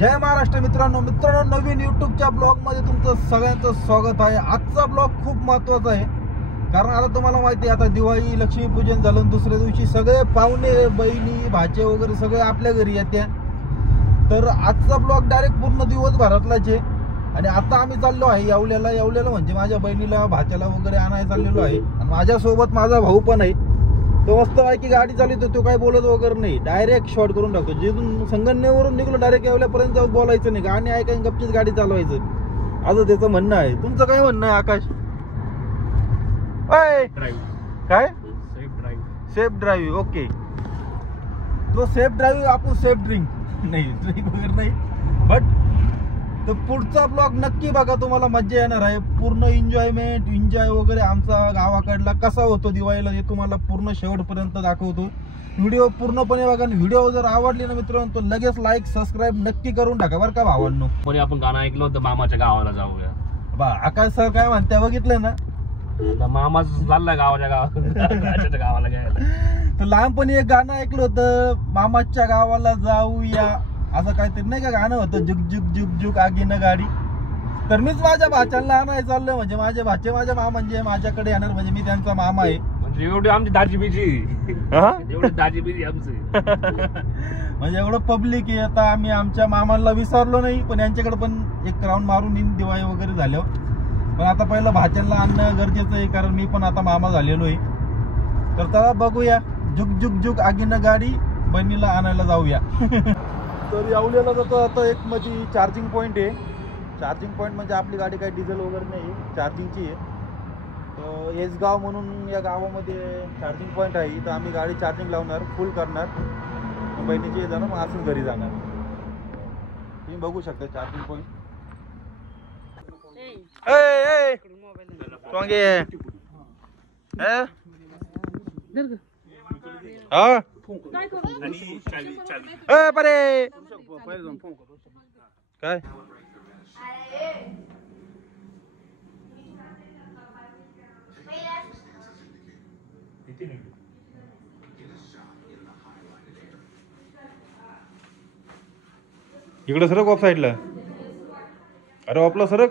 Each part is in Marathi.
जय महाराष्ट्र मित्रांनो नवीन युट्यूबच्या ब्लॉगमध्ये तुमचं सगळ्यांचं स्वागत आहे। आजचा ब्लॉग खूप महत्त्वाचा आहे कारण आता तुम्हाला माहिती आहे आता दिवाळी लक्ष्मीपूजन झालं, दुसऱ्या दिवशी सगळे पाहुणे बहिणी भाचे वगैरे सगळे आपल्या घरी येते। तर आजचा ब्लॉग डायरेक्ट पूर्ण दिवसभरातलाच आहे आणि आता आम्ही चाललो आहे येवल्याला म्हणजे माझ्या बहिणीला भाच्याला वगैरे आणायला चाललेलो आहे आणि माझ्यासोबत माझा भाऊ पण आहे। तो मस्त आहे की गाडी चालवतो, तो काय बोलत वगैरे नाही, डायरेक्ट शॉर्ट करून टाकतो। जिथून संगमनेरवरून निघलो डायरेक्ट येवल्यापर्यंत बोलायचं नाही, गाणी ऐकायला गपचीत गाडी चालवायचं असं त्याचं म्हणणं आहे। तुमचं काय म्हणणं आहे आकाश? काय सेफ ड्राईव्ह ओके, तो सेफ ड्राईव्ह आपण सेफ ड्रिंक नाही ड्रिंक वगैरे नाही बट तर पुढचा ब्लॉग नक्की बघा, तुम्हाला मज्जा येणार आहे। पूर्ण एन्जॉय वगैरे आमचा गावाकडला कसा होतो दिवाळीला हे तुम्हाला पूर्ण शेवटपर्यंत दाखवतो। व्हिडिओ पूर्णपणे बघा आणि व्हिडिओ जर आवडली ना मित्रांनो तर लगेच लाईक सबस्क्राईब नक्की करून टाका बरं का भावांनो। पण आपण गाणं ऐकलं होतं मामाच्या गावाला जाऊया बा, आकाश सर काय म्हणते बघितलं ना, मामा चाललाय गावाच्या गावाला घ्यायला। तर लहानपणी एक गाणं ऐकलं होतं, मामाच्या गावाला जाऊया असं काहीतरी नाही का गाणं होतं, जुग जुग जुग जुग आगीनं गाडी। तर मीच माझ्या भाच्यांना आणायला चाललोय, म्हणजे माझे भाचे माझ्या मामा म्हणजे माझ्याकडे येणार, म्हणजे मी त्यांचा मामा आहे। म्हणजे एवढी आमची दाजी बिजी आमची म्हणजे एवढं पब्लिक आहे। आता आम्ही आमच्या मामाला विसरलो नाही पण यांच्याकडे पण एक राऊंड मारून येईन दिवाळी वगैरे झाल्यावर, पण आता पहिलं भाच्यांना आणणं गरजेचं आहे कारण मी पण आता मामा झालेलो आहे। तर चला बघूया, जुग जुग जुग आगीनं गाडी, बहिणीला आणायला जाऊया। तर येवल्याला जातो आता एक मध्ये चार्जिंग पॉईंट आहे। चार्जिंग पॉईंट म्हणजे आपली गाडी काही डिझेल वगैरे नाही, चार्जिंगची आहे। तर येसगाव म्हणून या गावामध्ये चार्जिंग पॉईंट आहे, इथं आम्ही गाडी चार्जिंग लावणार, फुल करणार, बहिणीची जाणार, मग असं घरी जाणार। तुम्ही बघू शकता चार्जिंग पॉईंट। काय इकडे सरक ऑफ साईडला, अरे आपला सरक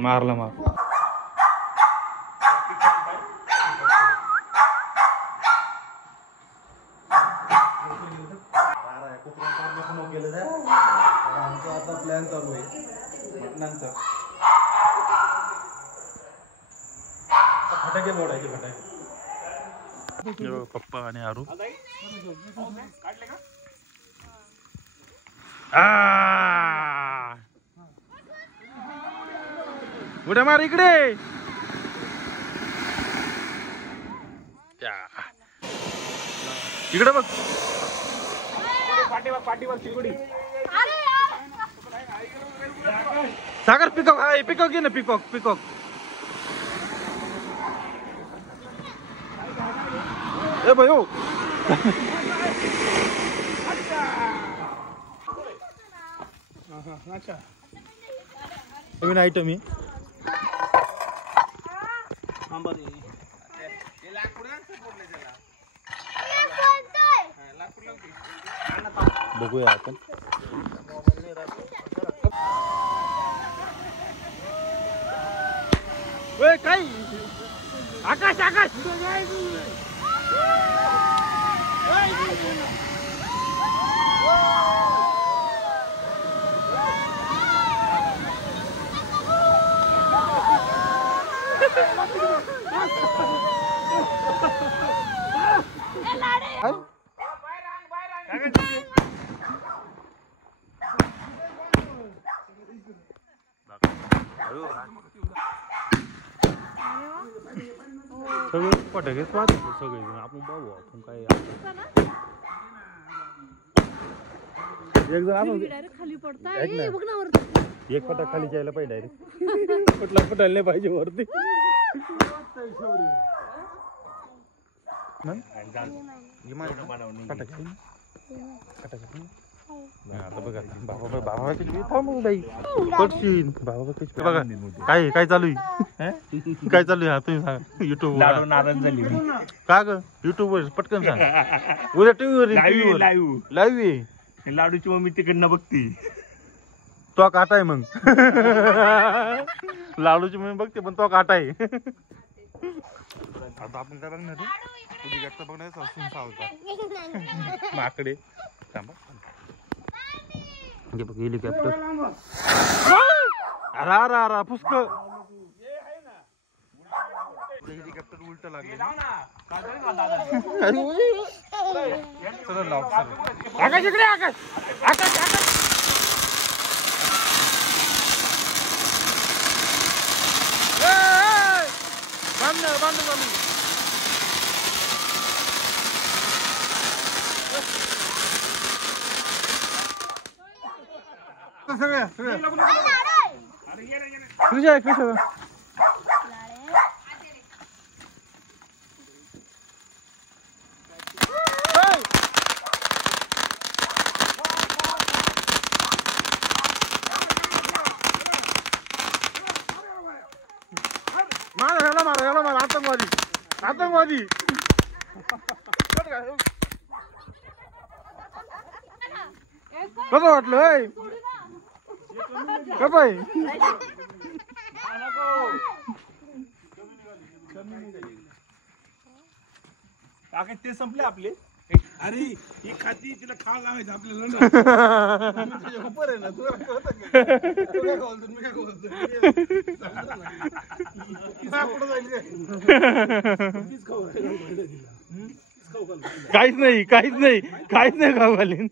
मारला मार। आमचा आता प्लॅन चालू आहे मटणांचा, फटाके मोडायचे फटाके। पप्पा आणि आरू उड्या मार इकडे, इकडे बघ सागर। पिकॉक हाय, पिकॉक घे ना, पिकॉक पिकॉक। ए भाई हो नवीन आयटम आहे। बघूया आपण। काय आकाश आकाश सगळे फटाकेच पाहतो सगळे आपण बघू आपण काय एक जण खाली पडताय, एक फटाक खाली जायला पाहिजे डायरेक्ट फटला फटायला नाही पाहिजे वरती। फटाके आता बघा बाबा बाबा थांब बाई पडशील बाबा बघा काय काय चालू आहे काय चालू आहे हा तुम्ही सांगा युट्यूब लाडू नाराज झाली का ग युट्यूब वर पटकन सांग उद्या टीव्हीवर लाईव्ह आहे लाडूची मम्मी तिकडनं बघती तो काटा आहे मग लाडूची मम्मी बघते पण तो काटा आहे आता आपण काय बघणार हेलिकॉप्टर बघण्याचा असून सावता माकडे थांबा बघ हेलिकॉप्टर अरा पुष्क हेलिकॉप्टर उलट लागले आकाश इकडे आकाश आकाश आकाश बांध सगळ्या तुझ्या कसं मारा आतंकवादी आतंकवादी कसं वाटलं काय ते संपले आपले अरे ही खाती तिला खायला लावायचं आपल्याला ना काहीच नाही खाऊ घालीन